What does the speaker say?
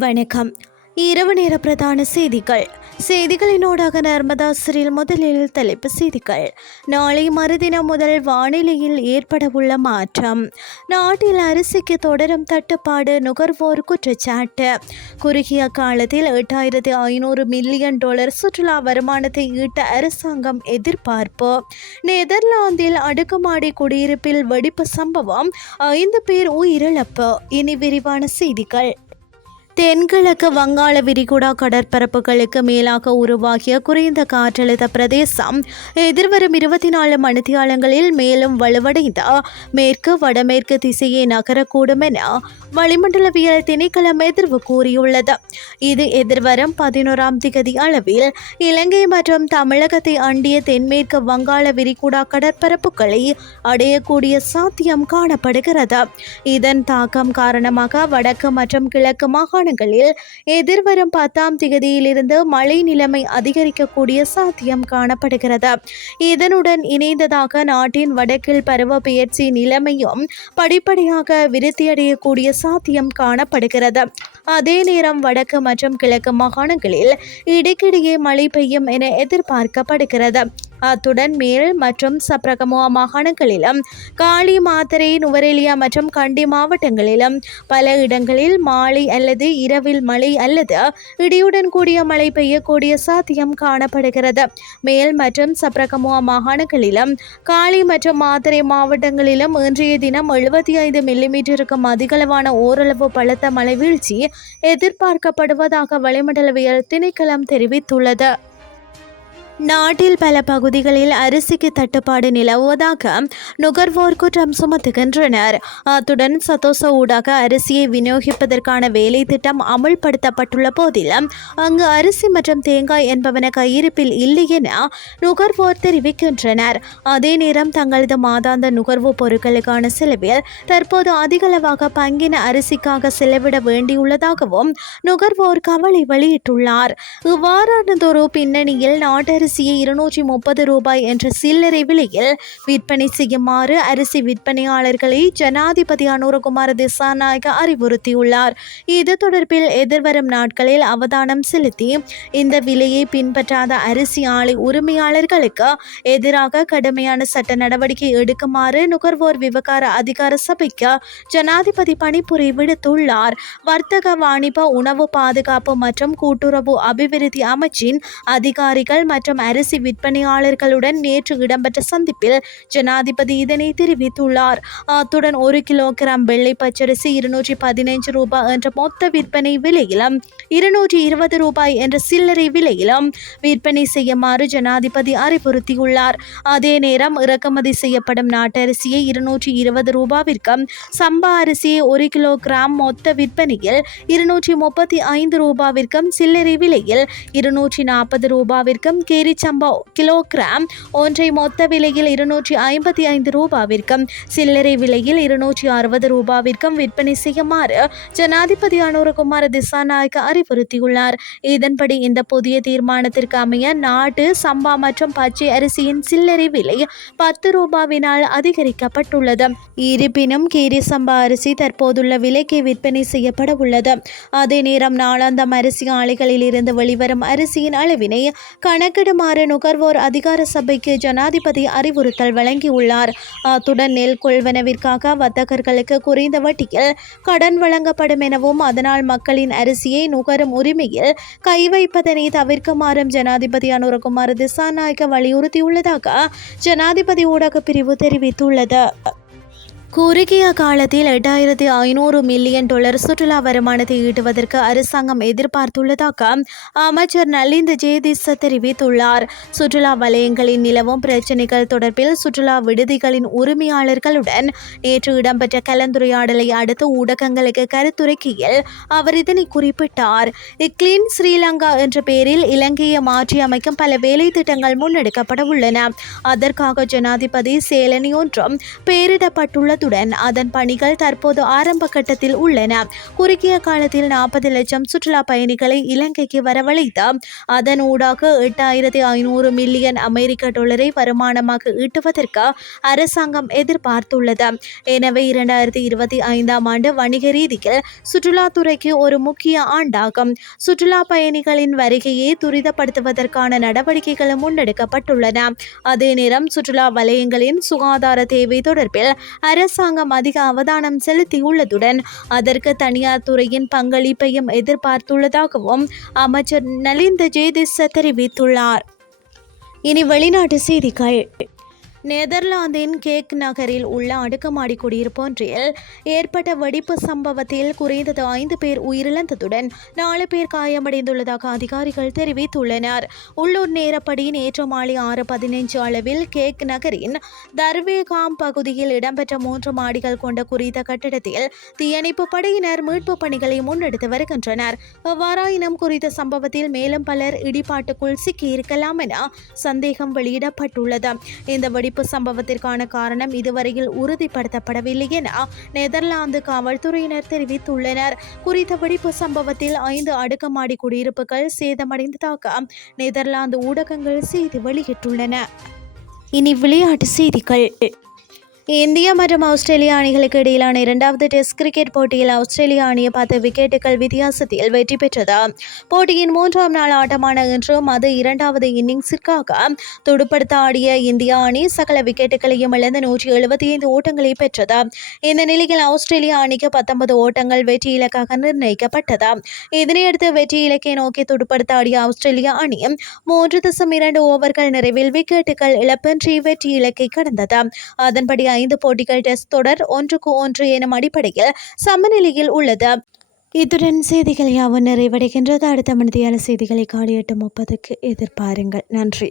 வணக்கம். இரவு நேர பிரதான செய்திகள். செய்திகளினோடாக நர்மதா சிறில் முதலில் தலைப்பு செய்திகள். நாளை மறுதினம் முதல் வானிலையில் ஏற்படவுள்ள மாற்றம். நாட்டில் அரிசிக்கு தொடரும் தட்டுப்பாடு நுகர்வோர் குற்றச்சாட்டு. குறுகிய காலத்தில் எட்டாயிரத்து ஐநூறு மில்லியன் டாலர் சுற்றுலா வருமானத்தை ஈட்ட அரசாங்கம் எதிர்பார்ப்பு. நெதர்லாந்தில் அடுக்குமாடி குடியிருப்பில் வெடிப்பு சம்பவம் ஐந்து பேர் உயிரிழப்பு. இனி விரிவான செய்திகள். தென்கிழக்கு வங்காள விரிகுடா கடற்பரப்புகளுக்கு மேலாக உருவாகிய குறைந்த காற்றழுத்த பிரதேசம் எதிர்வரும் இருபத்தி நாலு மணித்தியாலங்களில் மேலும் வலுவடைந்த மேற்கு வடமேற்கு திசையை நகரக்கூடும் என வளிமண்டலவியல் திணைக்களம் எதிர்வு கூறியுள்ளது. இது எதிர்வரும் பதினோராம் திகதி அளவில் இலங்கை மற்றும் தமிழகத்தை அண்டிய தென்மேற்கு வங்காள விரிகுடா கடற்பரப்புகளை அடையக்கூடிய சாத்தியம் காணப்படுகிறது. இதன் தாக்கம் காரணமாக வடக்கு மற்றும் கிழக்கு மாகாண மாகாணங்களில் எதிர்வரும் பத்தாம் திகதியிலிருந்து மழை நிலைமை அதிகரிக்கக்கூடிய சாத்தியம் காணப்படுகிறது. இதனுடன் இணைந்ததாக நாட்டின் வடக்கில் பருவ பெயர்ச்சி நிலைமையும் படிப்படியாக விருத்தியடையக்கூடிய சாத்தியம் காணப்படுகிறது. அதே நேரம் வடக்கு மற்றும் கிழக்கு மாகாணங்களில் இடைக்கிடையே மழை பெய்யும் என எதிர்பார்க்கப்படுகிறது. அத்துடன் மேல் மற்றும் சப்ரகமுவா மாகாணங்களிலும் காளி மாத்தரை நுவரெலியா மற்றும் கண்டி மாவட்டங்களிலும் பல இடங்களில் மாலை அல்லது இரவில் மழை அல்லது இடியுடன் கூடிய மழை பெய்யக்கூடிய சாத்தியம் காணப்படுகிறது. மேல் மற்றும் சப்ரகமுவா மாகாணங்களிலும் காளி மற்றும் மாத்தரை மாவட்டங்களிலும் இன்றைய தினம் எழுபத்தி ஐந்து மில்லிமீட்டருக்கும் அதிகளவான ஓரளவு பலத்த மழை வீழ்ச்சி எதிர்பார்க்கப்படுவதாக வளிமண்டலவியல் திணைக்களம் தெரிவித்துள்ளது. நாட்டில் பல பகுதிகளில் அரிசிக்கு தட்டுப்பாடு நிலவுவதாக நுகர்வோர் குற்றம் சுமத்துகின்றனர். அத்துடன் சதோச ஊடாக அரிசியை விநியோகிப்பதற்கான வேலை திட்டம் அமுல்படுத்தப்பட்டுள்ள போதிலும் அங்கு அரிசி மற்றும் தேங்காய் என்பவன கையிருப்பில் இல்லை என நுகர்வோர் தெரிவிக்கின்றனர். அதே நேரம் தங்களது மாதாந்த நுகர்வு பொருட்களுக்கான செலவில் தற்போது அதிகளவாக பங்கின அரிசிக்காக செலவிட வேண்டியுள்ளதாகவும் நுகர்வோர் கவலை வெளியிட்டுள்ளார். இவ்வாறானதொரு பின்னணியில் அரிசியை இருநூற்றி முப்பது ரூபாய் என்ற சில்லறை விலையில் விற்பனை செய்யுமாறு அரிசி விற்பனையாளர்களை ஜனாதிபதி அனுரகுமார திசாநாயக அறிவுறுத்தியுள்ளார். இது தொடர்பில் எதிர்வரும் நாட்களில் அவதானம் செலுத்தி இந்த விலையை பின்பற்றாத அரிசி ஆலை உரிமையாளர்களுக்கு எதிராக கடுமையான சட்ட நடவடிக்கை எடுக்குமாறு நுகர்வோர் விவகார அதிகார சபைக்கு ஜனாதிபதி பணிபுரி விடுத்துள்ளார். வர்த்தக வாணிப உணவு பாதுகாப்பு மற்றும் கூட்டுறவு அபிவிருத்தி அமைச்சின் அதிகாரிகள் மற்றும் அரிசி விற்பனையாளர்களுடன் நேற்று இடம்பெற்ற சந்திப்பில் ஜனாதிபதி இதனை தெரிவித்துள்ளார். அத்துடன் ஒரு கிலோகிராம் வெள்ளை பச்சரிசி இருநூற்றி பதினைஞ்சு ரூபாய் என்ற மொத்த விற்பனை விலையிலும் இருநூற்றி இருபது ரூபாய் என்ற சில்லறை விலையிலும் விற்பனை செய்யுமாறு ஜனாதிபதி அறிவுறுத்தியுள்ளார். அதே நேரம் இறக்குமதி செய்யப்படும் நாட்டரிசியை இருநூற்றி இருபது ரூபாவிற்கும் சம்பா அரிசியை ஒரு கிலோகிராம் மொத்த விற்பனையில் இருநூற்றி முப்பத்தி ஐந்து ரூபாவிற்கும் சில்லறை விலையில் இருநூற்றி நாற்பது ரூபாவிற்கும் கேரி சம்பா கிலோகிராம் ஒன்றை மொத்த விலையில் இருநூற்றி ஐம்பத்தி ஐந்து ரூபாவிற்கும் சில்லறை விலையில் இருநூற்றி அறுபது ரூபாவிற்கும் விற்பனை செய்யுமாறு ஜனாதிபதி அனுரகுமார் திசாநாயக்க அறிவுறுத்தியுள்ளார். இதன்படி இந்த புதிய தீர்மானத்திற்கு அமைய நாட்டு சம்பா மற்றும் பச்சை அரிசியின் சில்லறை விலை பத்து ரூபாவினால் அதிகரிக்கப்பட்டுள்ளது. இருப்பினும் கீரி சம்பா அரிசி தற்போதுள்ள விலைக்கு விற்பனை செய்யப்பட உள்ளது. அதே நேரம் நாளாந்தம் அரிசி ஆலைகளில் இருந்து வெளிவரும் அரிசியின் அளவினை கணக்கிடுமாறு நுகர்வோர் அதிகார சபைக்கு ஜனாதிபதி அறிவுறுத்தல் வழங்கியுள்ளார். அத்துடன் நெல் கொள்வனவிற்காக வர்த்தகர்களுக்கு குறைந்த வட்டியில் கடன் வழங்கப்படும் எனவும் அதனால் மக்களின் அரிசியை நுகரும் உரிமையில் கை வைப்பதனை தவிர்க்குமாறும் ஜனாதிபதி அனுரகுமார் திசாநாயக்க வலியுறுத்தியுள்ளதாக ஜனாதிபதி ஊடக பிரிவு தெரிவித்துள்ளது. குறுகிய காலத்தில் எட்டாயிரத்தி ஐநூறு மில்லியன் டாலர் சுற்றுலா வருமானத்தை ஈட்டுவதற்கு அரசாங்கம் எதிர்பார்த்துள்ளதாக அமைச்சர் நலிந்த ஜெயதிச தெரிவித்துள்ளார். சுற்றுலா வலயங்களில் நிலவும் பிரச்சினைகள் தொடர்பில் சுற்றுலா விடுதிகளின் உரிமையாளர்களுடன் நேற்று இடம்பெற்ற கலந்துரையாடலை அடுத்து ஊடகங்களுக்கு கருத்துரைக்கையில் அவர் இதனை குறிப்பிட்டார். இக்ளீன் ஸ்ரீலங்கா என்ற பெயரில் இலங்கையை மாற்றியமைக்கும் பல வேலை திட்டங்கள் முன்னெடுக்கப்பட உள்ளன. அதற்காக ஜனாதிபதி சேலனி ஒன்றும் பெயரிடப்பட்டுள்ளது உள்ளதுடன் அதன் பணிகள் தற்போது ஆரம்ப கட்டத்தில் உள்ளன. குறுகிய காலத்தில் நாற்பது லட்சம் சுற்றுலா பயணிகளை இலங்கைக்கு வரவழைத்த அதன் ஊடாக எட்டாயிரத்தி ஐநூறு மில்லியன் அமெரிக்க டாலரை வருமானமாக ஈட்டுவதற்கு அரசாங்கம் எதிர்பார்த்துள்ளது. எனவே இரண்டாயிரத்தி இருபத்தி ஐந்தாம் ஆண்டு வணிக ரீதியில் சுற்றுலாத்துறைக்கு ஒரு முக்கிய ஆண்டாகும். சுற்றுலா பயணிகளின் வருகையை துரிதப்படுத்துவதற்கான நடவடிக்கைகள் முன்னெடுக்கப்பட்டுள்ளன. அதே நேரம் சுற்றுலா வலயங்களின் சுகாதார தேவை தொடர்பில் அரசு அரசாங்கம் அதிக அவதானம் செலுத்தியுள்ளதுடன் அதற்கு தனியார் துறையின் பங்களிப்பையும் எதிர்பார்த்துள்ளதாகவும் அமைச்சர் நலிந்த ஜெயதிச தெரிவித்துள்ளார். இனி வெளிநாட்டு செய்திகள். நெதர்லாந்தின் கேக் நகரில் உள்ள அடுக்குமாடி குடியிருப்பு ஒன்றில் ஏற்பட்ட வெடிப்பு சம்பவத்தில் குறைந்தது ஐந்து பேர் உயிரிழந்ததுடன் நாலு பேர் காயமடைந்துள்ளதாக அதிகாரிகள் தெரிவித்துள்ளனர். உள்ளூர் நேரப்படி நேற்று மாலை ஆறு பதினைஞ்சு அளவில் கேக் நகரின் தர்வேகாம் பகுதியில் இடம்பெற்ற மூன்று மாடிகள் கொண்ட குறித்த கட்டிடத்தில் தீயணைப்பு படையினர் மீட்பு பணிகளை முன்னெடுத்து வருகின்றனர். எவ்வாறாயினும் குறித்த சம்பவத்தில் மேலும் பலர் இடிபாட்டுக்குள் சிக்கியிருக்கலாம் என சந்தேகம் வெளியிடப்பட்டுள்ளது. இந்த வெடிப்பு சம்பவத்திற்கான காரணம் இதுவரையில் உறுதிப்படுத்தப்படவில்லை என நெதர்லாந்து காவல்துறையினர் தெரிவித்துள்ளனர். குறித்த வெடிப்பு சம்பவத்தில் ஐந்து அடுக்குமாடி குடியிருப்புகள் சேதமடைந்ததாக நெதர்லாந்து ஊடகங்கள் செய்தி வெளியிட்டுள்ளன. இனி விளையாட்டு செய்திகள். இந்தியா மற்றும் ஆஸ்திரேலியா அணிகளுக்கு இடையிலான இரண்டாவது டெஸ்ட் கிரிக்கெட் போட்டியில் ஆஸ்திரேலியா அணியை பத்து விக்கெட்டுகள் வித்தியாசத்தில் வெற்றி பெற்றது. போட்டியின் மூன்றாம் நாள் ஆட்டமான இன்று மது இரண்டாவது இன்னிங்ஸிற்காக துடுப்படுத்த ஆடிய இந்தியா அணி சகல விக்கெட்டுகளையும் இழந்து நூற்றி எழுபத்தி ஐந்து ஓட்டங்களை பெற்றது. இந்த நிலையில் ஆஸ்திரேலியா அணிக்கு பத்தொன்பது ஓட்டங்கள் வெற்றி இலக்காக நிர்ணயிக்கப்பட்டது. இதனையடுத்து வெற்றி இலக்கை நோக்கி துடுப்படுத்த ஆடிய ஆஸ்திரேலியா அணி மூன்று தசம் இரண்டு ஓவர்கள் நிறைவில் விக்கெட்டுகள் இழப்பின்றி வெற்றி இலக்கை கடந்தது. அதன்படி ஐந்து போட்டிகள் டெஸ்ட் தொடர் ஒன்றுக்கு ஒன்று எனும் அடிப்படையில் சமநிலையில் உள்ளது. இத்துடன் செய்திகள் யாவும் நிறைவடைகின்றது. அடுத்த மனதியான செய்திகளை காலை எட்டு முப்பதுக்கு எதிர்பாருங்கள். நன்றி.